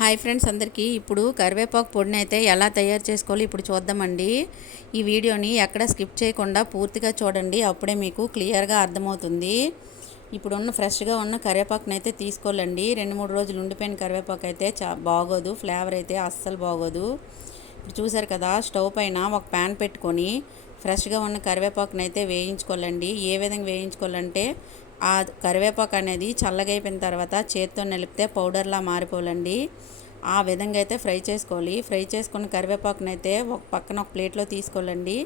Hi friends, అందరికీ ఇప్పుడు కరివేపాకు పొడిని అయితే ఎలా తయారు చేసుకోవాలో ఇప్పుడు చూద్దామండి. ఈ వీడియోని ఎక్కడ స్కిప్ చేయకుండా పూర్తిగా చూడండి, అప్పుడే మీకు క్లియర్గా అర్థమవుతుంది. ఇప్పుడున్న ఫ్రెష్గా ఉన్న కరివేపాకుని అయితే తీసుకోవాలండి. 2-3 రోజులు ఉండిపోయిన కరివేపాకు అయితే బాగోదు, ఫ్లేవర్ అయితే అస్సలు బాగోదు. ఇప్పుడు చూసారు కదా, స్టవ్ పైన ఒక ప్యాన్ పెట్టుకొని ఫ్రెష్గా ఉన్న కరివేపాకుని అయితే వేయించుకోవాలండి. ఏ విధంగా వేయించుకోవాలంటే, ఆ కరివేపాకు అనేది చల్లగా అయిపోయిన తర్వాత చేత్తో నలిపితే పౌడర్లా మారిపోవాలండి. ఆ విధంగా అయితే ఫ్రై చేసుకోవాలి. ఫ్రై చేసుకున్న కరివేపాకుని అయితే ఒక పక్కన ఒక ప్లేట్లో తీసుకోవాలండి.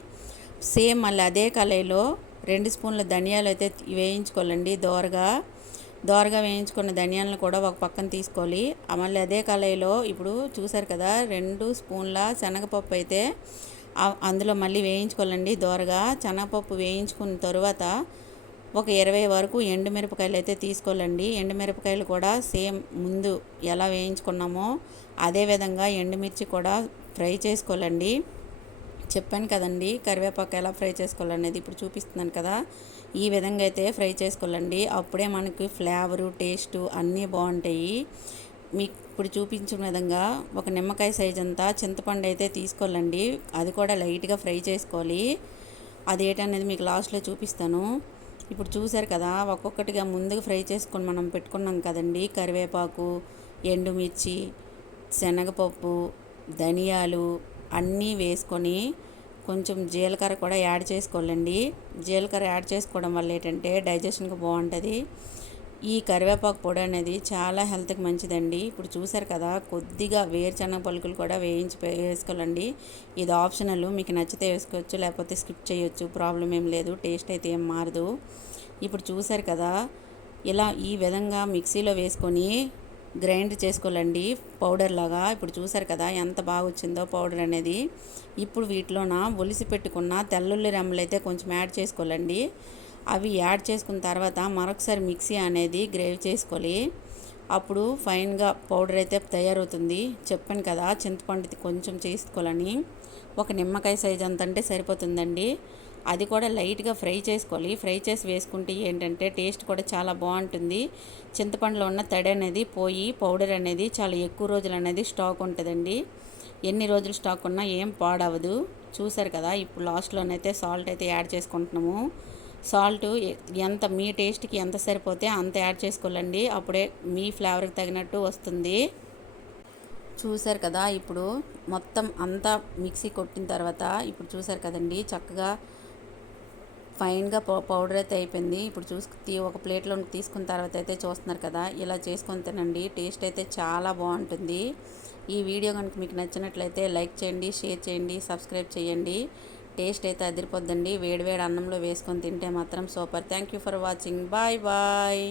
సేమ్ మళ్ళీ అదే కళాయిలో 2 స్పూన్ల ధనియాలు అయితే వేయించుకోవాలండి. దోరగా వేయించుకున్న ధనియాలను కూడా ఒక పక్కన తీసుకోవాలి. మళ్ళీ అదే కళాయిలో ఇప్పుడు చూసారు కదా, 2 స్పూన్ల శనగపప్పు అయితే అందులో మళ్ళీ వేయించుకోవాలండి. దోరగా శనగపప్పు వేయించుకున్న తర్వాత ఒక 20 వరకు ఎండుమిరపకాయలు అయితే తీసుకోవాలండి. ఎండుమిరపకాయలు కూడా సేమ్ ముందు ఎలా వేయించుకున్నామో అదే విధంగా ఎండుమిర్చి కూడా ఫ్రై చేసుకోవాలండి. చెప్పాను కదండి కరివేపాకు ఎలా ఫ్రై చేసుకోవాలనేది, ఇప్పుడు చూపిస్తున్నాను కదా, ఈ విధంగా అయితే ఫ్రై చేసుకోవాలండి. అప్పుడే మనకి ఫ్లేవరు, టేస్టు అన్నీ బాగుంటాయి. మీకు ఇప్పుడు చూపించిన విధంగా ఒక నిమ్మకాయ సైజ్ అంతా చింతపండు అయితే తీసుకోవాలండి. అది కూడా లైట్గా ఫ్రై చేసుకోవాలి. అదేంటనేది మీకు లాస్ట్లో చూపిస్తాను. ఇప్పుడు చూసారు కదా, ఒక్కొక్కటిగా ముందుగా ఫ్రై చేసుకొని మనం పెట్టుకున్నాం కదండి. కరివేపాకు, ఎండుమిర్చి, శనగపప్పు, ధనియాలు అన్నీ వేసుకొని కొంచెం జీలకర్ర కూడా యాడ్ చేసుకోవాలండి. జీలకర్ర యాడ్ చేసుకోవడం వల్ల ఏంటంటే డైజెషన్కి బాగుంటుంది. ఈ కరివేపాకు పొడి అనేది చాలా హెల్త్కి మంచిదండి. ఇప్పుడు చూసారు కదా, కొద్దిగా వేరుశనగ పలుకులు కూడా వేసుకోవాలండి. ఇది ఆప్షనల్, మీకు నచ్చితే వేసుకోవచ్చు, లేకపోతే స్కిప్ చేయొచ్చు, ప్రాబ్లం ఏం లేదు. టేస్ట్ అయితే ఏం మారదు. ఇప్పుడు చూసారు కదా, ఇలా ఈ విధంగా మిక్సీలో వేసుకొని గ్రైండ్ చేసుకోవాలండి, పౌడర్ లాగా. ఇప్పుడు చూసారు కదా ఎంత బాగా వచ్చిందో పౌడర్ అనేది. ఇప్పుడు వీటిలోన ఒలిసి పెట్టుకున్న తెల్లుల్లి రెమ్మలు అయితే కొంచెం యాడ్ చేసుకోవాలండి. అవి యాడ్ చేసుకున్న తర్వాత మరొకసారి మిక్సీ అనేది గ్రైండ్ చేసుకోవాలి. అప్పుడు ఫైన్గా పౌడర్ అయితే తయారవుతుంది. చెప్పాను కదా, చింతపండు కొంచెం చేసుకోవాలని. ఒక నిమ్మకాయ సైజ్ అంత అంటే సరిపోతుందండి. అది కూడా లైట్గా ఫ్రై చేసుకోవాలి. ఫ్రై చేసి వేసుకుంటే ఏంటంటే టేస్ట్ కూడా చాలా బాగుంటుంది. చింతపండులో ఉన్న తడి అనేది పోయి పౌడర్ అనేది చాలా ఎక్కువ రోజులు అనేది స్టాక్ ఉంటుందండి. ఎన్ని రోజులు స్టాక్ ఉన్నా ఏం పాడవదు. చూసారు కదా, ఇప్పుడు లాస్ట్లోనైతే సాల్ట్ అయితే యాడ్ చేసుకుంటున్నాము. సాల్ట్ ఎంత మీ టేస్ట్కి ఎంత సరిపోతే అంత యాడ్ చేసుకోవాలండి. అప్పుడే మీ ఫ్లేవర్కి తగినట్టు వస్తుంది. చూసారు కదా, ఇప్పుడు మొత్తం అంతా మిక్సీ కొట్టిన తర్వాత ఇప్పుడు చూసారు కదండి, చక్కగా ఫైన్గా పౌడర్ అయితే అయిపోయింది. ఇప్పుడు ఒక ప్లేట్లో తీసుకున్న తర్వాత అయితే చూస్తున్నారు కదా, ఇలా చేసుకొని తినండి. టేస్ట్ అయితే చాలా బాగుంటుంది. ఈ వీడియో కనుక మీకు నచ్చినట్లయితే లైక్ చేయండి, షేర్ చేయండి, సబ్స్క్రైబ్ చేయండి. టేస్ట్ అయితే అదిరిపోద్దండి. వేడివేడి అన్నంలో వేసుకొని తింటే మాత్రం super. Thank you for watching. Bye bye.